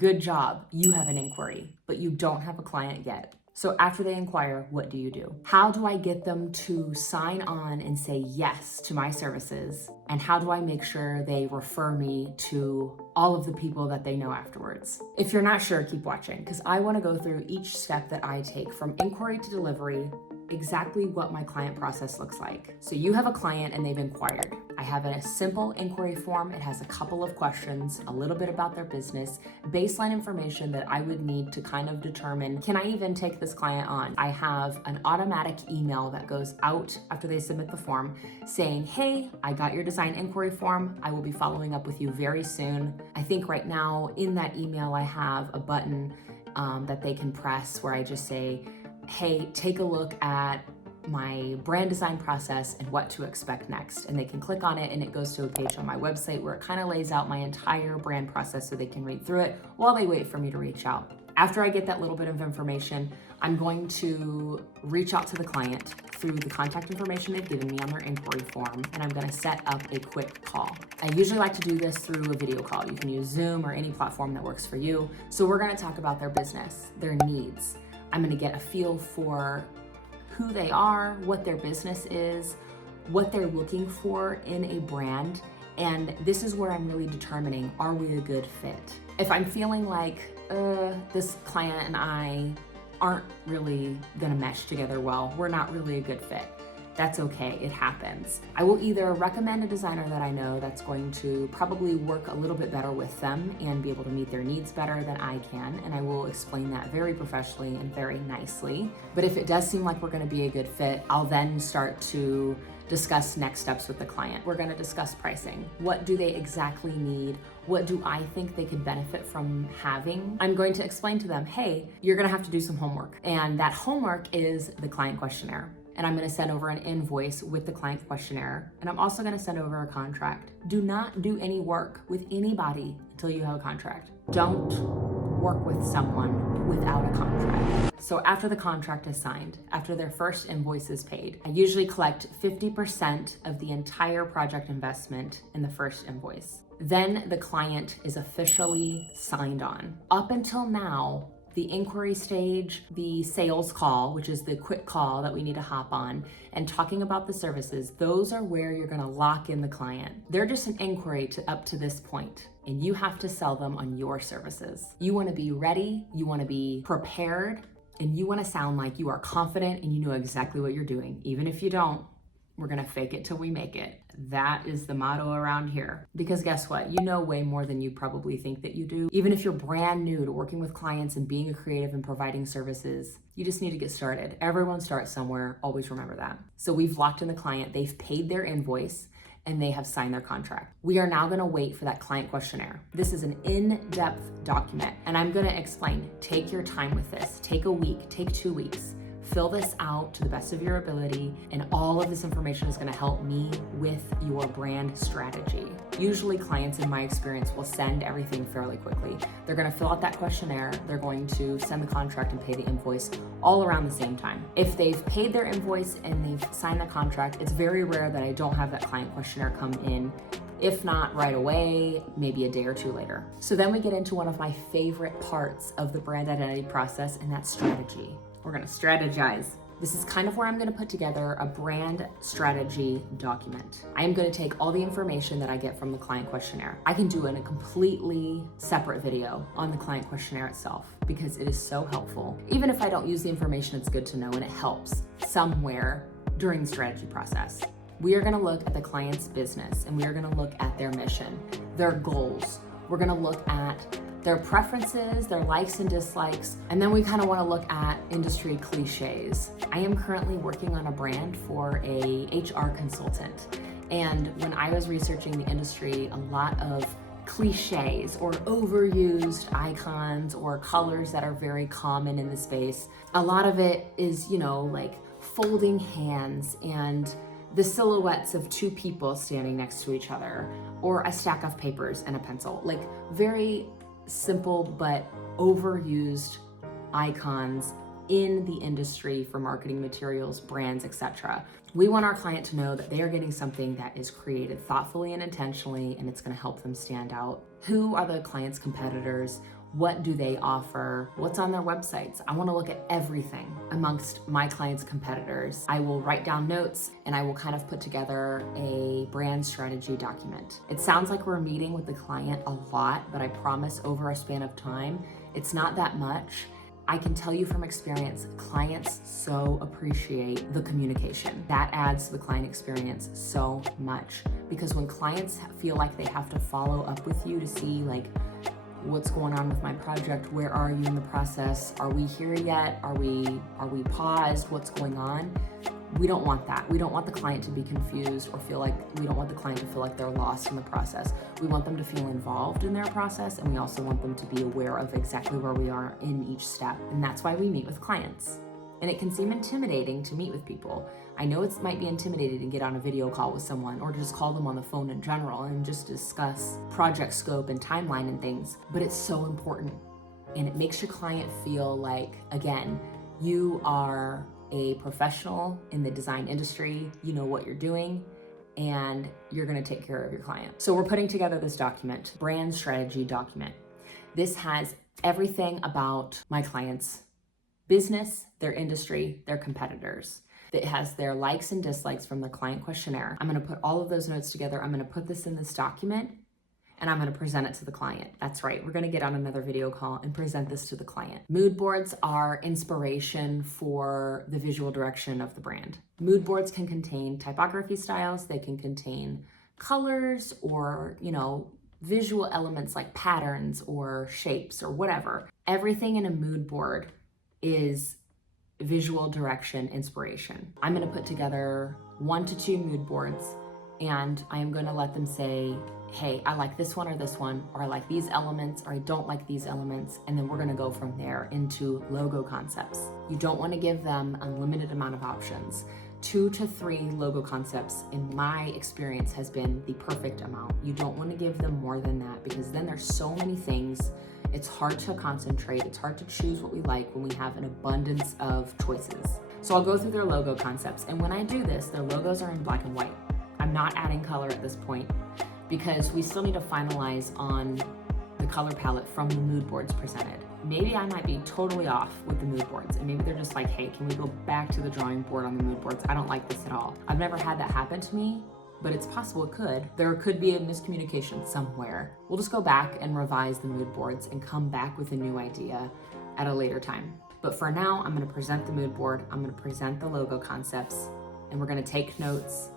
Good job, you have an inquiry, but you don't have a client yet. So after they inquire, what do you do? How do I get them to sign on and say yes to my services? And how do I make sure they refer me to all of the people that they know afterwards? If you're not sure, keep watching, because I want to go through each step that I take from inquiry to delivery, exactly what my client process looks like. So you have a client and they've inquired. I have a simple inquiry form. It has a couple of questions, a little bit about their business, baseline information that I would need to kind of determine, can I even take this client on? I have an automatic email that goes out after they submit the form saying, hey, I got your design inquiry form. I will be following up with you very soon. I think right now in that email, I have a button that they can press where I just say, hey, take a look at my brand design process and what to expect next. And they can click on it and it goes to a page on my website where it kind of lays out my entire brand process so they can read through it while they wait for me to reach out. After I get that little bit of information, I'm going to reach out to the client through the contact information they've given me on their inquiry form, and I'm gonna set up a quick call. I usually like to do this through a video call. You can use Zoom or any platform that works for you. So we're gonna talk about their business, their needs. I'm gonna get a feel for who they are, what their business is, what they're looking for in a brand, and this is where I'm really determining, are we a good fit? If I'm feeling like, this client and I aren't really gonna mesh together well, we're not really a good fit, that's okay, it happens. I will either recommend a designer that I know that's going to probably work a little bit better with them and be able to meet their needs better than I can, and I will explain that very professionally and very nicely. But if it does seem like we're gonna be a good fit, I'll then start to discuss next steps with the client. We're gonna discuss pricing. What do they exactly need? What do I think they could benefit from having? I'm going to explain to them, hey, you're gonna have to do some homework. And that homework is the client questionnaire. And I'm gonna send over an invoice with the client questionnaire. And I'm also gonna send over a contract. Do not do any work with anybody until you have a contract. Don't work with someone without a contract. So after the contract is signed, after their first invoice is paid, I usually collect 50% of the entire project investment in the first invoice. Then the client is officially signed on. Up until now, the inquiry stage, the sales call, which is the quick call that we need to hop on, and talking about the services, those are where you're gonna lock in the client. They're just an inquiry up to this point, and you have to sell them on your services. You wanna be ready, you wanna be prepared, and you wanna sound like you are confident and you know exactly what you're doing. Even if you don't, we're gonna fake it till we make it. That is the motto around here. Because guess what? You know way more than you probably think that you do. Even if you're brand new to working with clients and being a creative and providing services, you just need to get started. Everyone starts somewhere, always remember that. So we've locked in the client, they've paid their invoice, and they have signed their contract. We are now gonna wait for that client questionnaire. This is an in-depth document, and I'm gonna explain, take your time with this. Take a week, take 2 weeks. Fill this out to the best of your ability, and all of this information is gonna help me with your brand strategy. Usually clients, in my experience, will send everything fairly quickly. They're gonna fill out that questionnaire, they're going to send the contract and pay the invoice all around the same time. If they've paid their invoice and they've signed the contract, it's very rare that I don't have that client questionnaire come in. If not right away, maybe a day or two later. So then we get into one of my favorite parts of the brand identity process, and that's strategy. We're gonna strategize. This is kind of where I'm gonna put together a brand strategy document. I am gonna take all the information that I get from the client questionnaire. I can do it in a completely separate video on the client questionnaire itself because it is so helpful. Even if I don't use the information, it's good to know and it helps somewhere during the strategy process. We are gonna look at the client's business and we are gonna look at their mission, their goals. We're gonna look at their preferences, their likes and dislikes, and then we kind of want to look at industry cliches. I am currently working on a brand for a HR consultant, and when I was researching the industry, a lot of cliches or overused icons or colors that are very common in the space. A lot of it is, like folding hands and the silhouettes of two people standing next to each other, or a stack of papers and a pencil, like very simple but overused icons in the industry for marketing materials, brands, etc. We want our client to know that they are getting something that is created thoughtfully and intentionally, and it's going to help them stand out. Who are the client's competitors? What do they offer? What's on their websites? I want to look at everything amongst my clients' competitors. I will write down notes and I will kind of put together a brand strategy document. It sounds like we're meeting with the client a lot, but I promise over a span of time, it's not that much. I can tell you from experience, clients so appreciate the communication. That adds to the client experience so much, because when clients feel like they have to follow up with you to see like, what's going on with my project? Where are you in the process? Are we here yet? Are we paused? What's going on? We don't want that. We don't want the client to be confused or we don't want the client to feel like they're lost in the process. We want them to feel involved in their process, and we also want them to be aware of exactly where we are in each step. And that's why we meet with clients. And it can seem intimidating to meet with people. I know it might be intimidating to get on a video call with someone or to just call them on the phone in general and just discuss project scope and timeline and things, but it's so important. And it makes your client feel like, again, you are a professional in the design industry, you know what you're doing, and you're gonna take care of your client. So we're putting together this document, brand strategy document. This has everything about my clients' business, their industry, their competitors. It has their likes and dislikes from the client questionnaire. I'm gonna put all of those notes together. I'm gonna put this in this document and I'm gonna present it to the client. That's right, we're gonna get on another video call and present this to the client. Mood boards are inspiration for the visual direction of the brand. Mood boards can contain typography styles, they can contain colors or, visual elements like patterns or shapes or whatever. Everything in a mood board is visual direction inspiration. I'm gonna put together 1 to 2 mood boards and I am gonna let them say, hey, I like this one, or I like these elements, or I don't like these elements, and then we're gonna go from there into logo concepts. You don't wanna give them a limited amount of options. 2 to 3 logo concepts, in my experience, has been the perfect amount. You don't wanna give them more than that because then there's so many things. It's hard to concentrate. It's hard to choose what we like when we have an abundance of choices. So I'll go through their logo concepts. And when I do this, their logos are in black and white. I'm not adding color at this point because we still need to finalize on the color palette from the mood boards presented. Maybe I might be totally off with the mood boards and maybe they're just like, hey, can we go back to the drawing board on the mood boards? I don't like this at all. I've never had that happen to me, but it's possible it could. There could be a miscommunication somewhere. We'll just go back and revise the mood boards and come back with a new idea at a later time. But for now, I'm gonna present the mood board, I'm gonna present the logo concepts, and we're gonna take notes,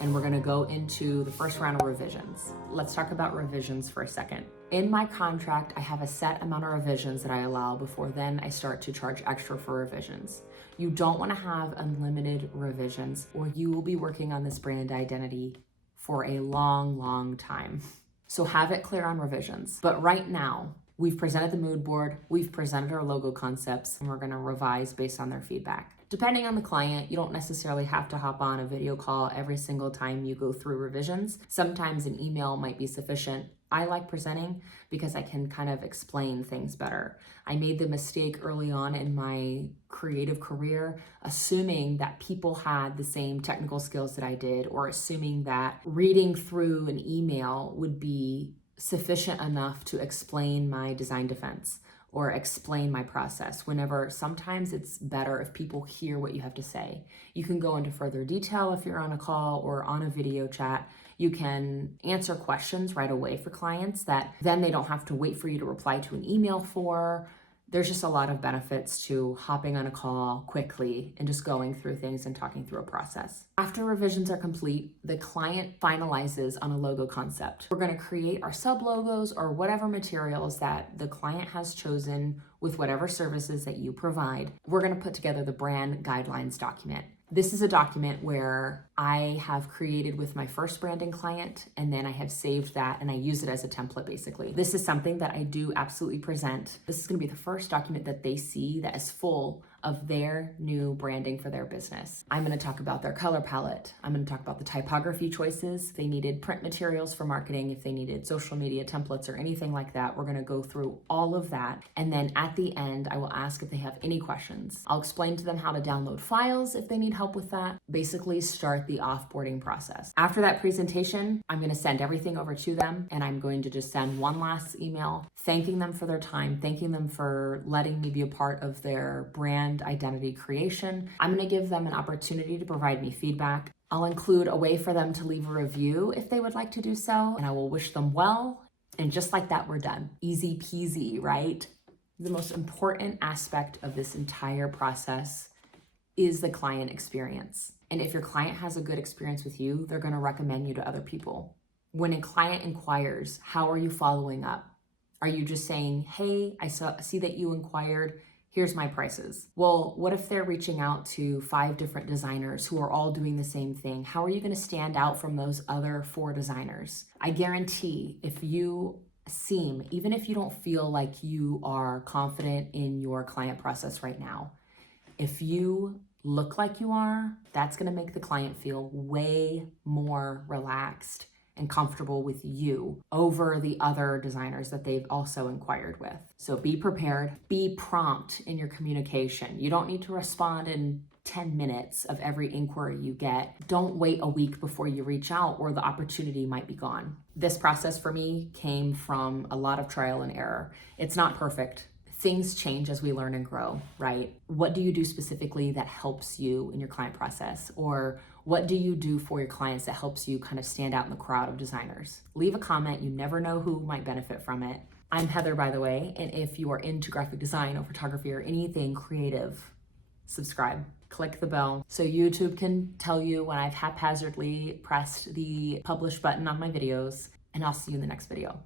and we're gonna go into the first round of revisions. Let's talk about revisions for a second. In my contract, I have a set amount of revisions that I allow before then I start to charge extra for revisions. You don't wanna have unlimited revisions or you will be working on this brand identity for a long, long time. So have it clear on revisions. But right now, we've presented the mood board, we've presented our logo concepts, and we're gonna revise based on their feedback. Depending on the client, you don't necessarily have to hop on a video call every single time you go through revisions. Sometimes an email might be sufficient. I like presenting because I can kind of explain things better. I made the mistake early on in my creative career, assuming that people had the same technical skills that I did, or assuming that reading through an email would be sufficient enough to explain my design defense or explain my process, whenever sometimes it's better if people hear what you have to say. You can go into further detail if you're on a call or on a video chat. You can answer questions right away for clients that then they don't have to wait for you to reply to an email for. There's just a lot of benefits to hopping on a call quickly and just going through things and talking through a process. After revisions are complete, the client finalizes on a logo concept. We're gonna create our sub logos or whatever materials that the client has chosen with whatever services that you provide. We're gonna put together the brand guidelines document. This is a document where I have created with my first branding client, and then I have saved that and I use it as a template basically. This is something that I do absolutely present. This is gonna be the first document that they see that is full of their new branding for their business. I'm going to talk about their color palette. I'm going to talk about the typography choices. If they needed print materials for marketing, if they needed social media templates or anything like that, we're going to go through all of that. And then at the end, I will ask if they have any questions. I'll explain to them how to download files if they need help with that. Basically start the offboarding process. After that presentation, I'm going to send everything over to them, and I'm going to just send one last email thanking them for their time, thanking them for letting me be a part of their brand identity creation. I'm going to give them an opportunity to provide me feedback. I'll include a way for them to leave a review if they would like to do so, and I will wish them well. And just like that, we're done. Easy peasy, right? The most important aspect of this entire process is the client experience. And if your client has a good experience with you, they're going to recommend you to other people. When a client inquires, how are you following up? Are you just saying, hey, I see that you inquired, here's my prices? Well, what if they're reaching out to 5 different designers who are all doing the same thing? How are you going to stand out from those other 4 designers? I guarantee if you seem, even if you don't feel like you are confident in your client process right now, if you look like you are, that's going to make the client feel way more relaxed and comfortable with you over the other designers that they've also inquired with. So be prepared, be prompt in your communication. You don't need to respond in 10 minutes of every inquiry you get. Don't wait a week before you reach out, or the opportunity might be gone. This process for me came from a lot of trial and error. It's not perfect. Things change as we learn and grow, right? What do you do specifically that helps you in your client process? Or what do you do for your clients that helps you kind of stand out in the crowd of designers? Leave a comment. You never know who might benefit from it. I'm Heather, by the way, and if you are into graphic design or photography or anything creative, subscribe. Click the bell so YouTube can tell you when I've haphazardly pressed the publish button on my videos, and I'll see you in the next video.